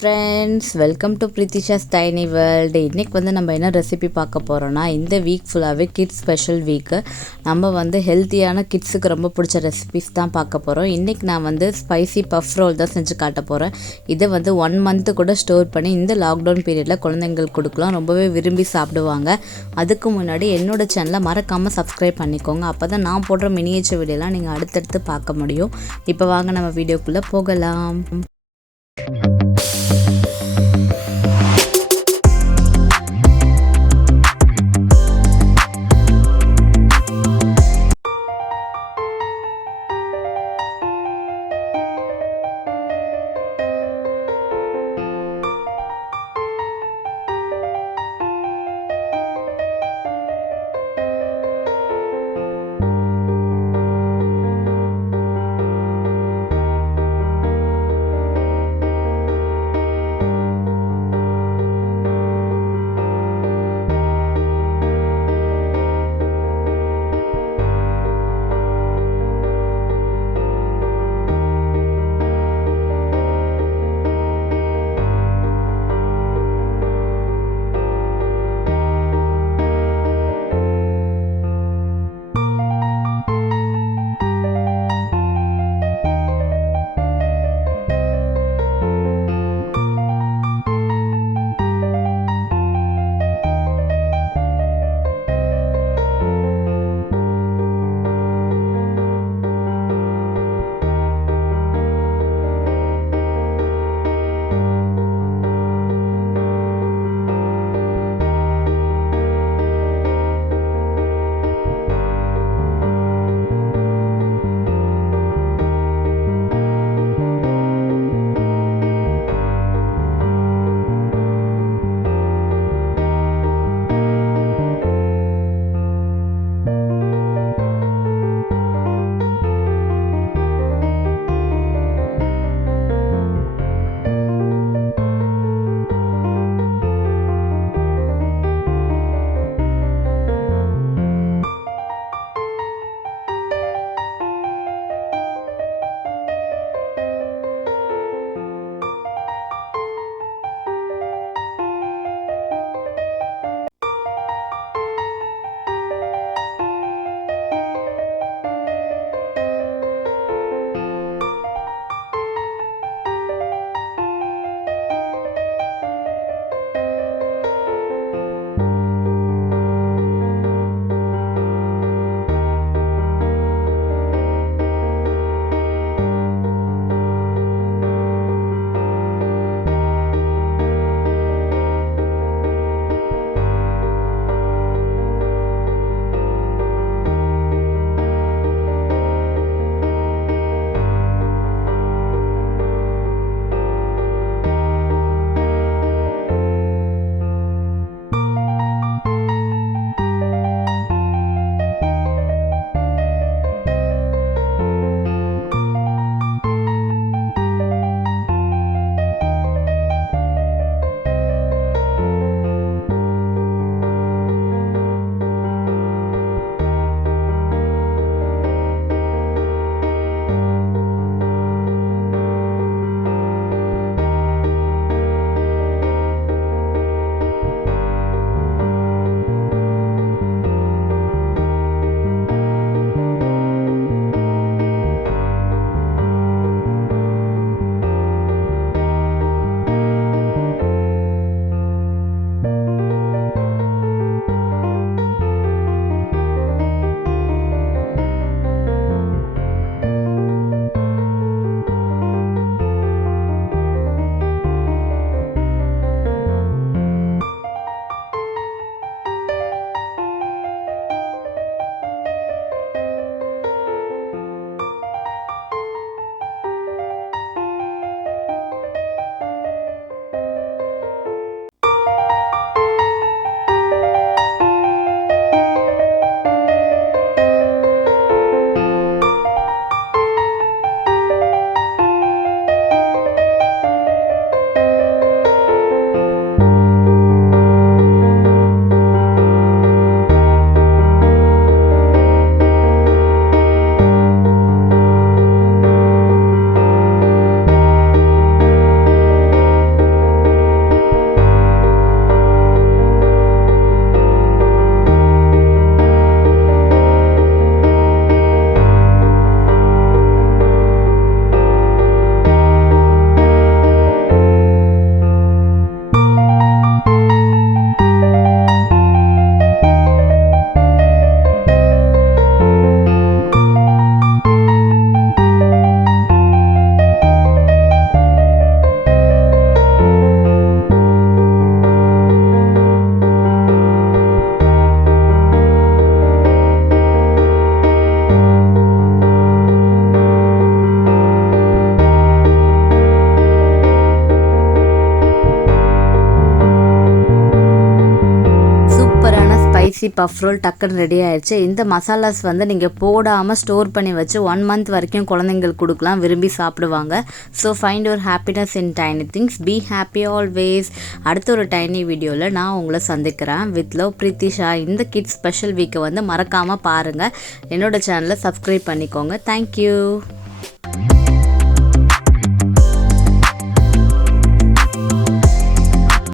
friends, welcome to Preethisha TinyWorld. இன்னைக்கு வந்து நம்ம என்ன ரெசிபி பார்க்க போறோம்னா இந்த வீக் ஃபுல்லாவே கிட்ஸ் ஸ்பெஷல் வீக். நம்ம வந்து ஹெல்த்தியான கிட்ஸுக்கு ரொம்ப பிடிச்ச ரெசிபிஸ் தான் பார்க்க போறோம். இன்னைக்கு நான் வந்து ஸ்பைசி பஃப் ரோல் தான் செஞ்சு காட்ட போறேன். இதை வந்து 1 month கூட ஸ்டோர் பண்ணி இந்த லாக்டவுன் பீரியட்ல குழந்தைங்களுக்கு கொடுக்கலாம். ரொம்பவே விரும்பி சாப்பிடுவாங்க. அதுக்கு முன்னாடி என்னோட சேனலை மறக்காம சப்ஸ்கிரைப் பண்ணிக்கோங்க. அப்பதான் நான் போடுற மினியேச்சர் வீடியோலாம் நீங்க அடுத்தடுத்து பார்க்க முடியும். இப்போ வாங்க நம்ம வீடியோக்குள்ள போகலாம். ஸ்பைசி பஃப் ரோல் டக்குன்னு ரெடி ஆயிடுச்சு. இந்த மசாலாஸ் வந்து நீங்கள் போடாமல் ஸ்டோர் பண்ணி வச்சு 1 month வரைக்கும் குழந்தைங்களுக்கு கொடுக்கலாம், விரும்பி சாப்பிடுவாங்க. So find your happiness in tiny things, be happy always. அடுத்த ஒரு டைனி வீடியோவில் நான் உங்களை சந்திக்கிறேன். With love Preethisha. இந்த கிட்ஸ் ஸ்பெஷல் வீக்கை வந்து மறக்காமல் பாருங்கள். என்னோட சேனலை சப்ஸ்கிரைப் பண்ணிக்கோங்க. தேங்க்யூ.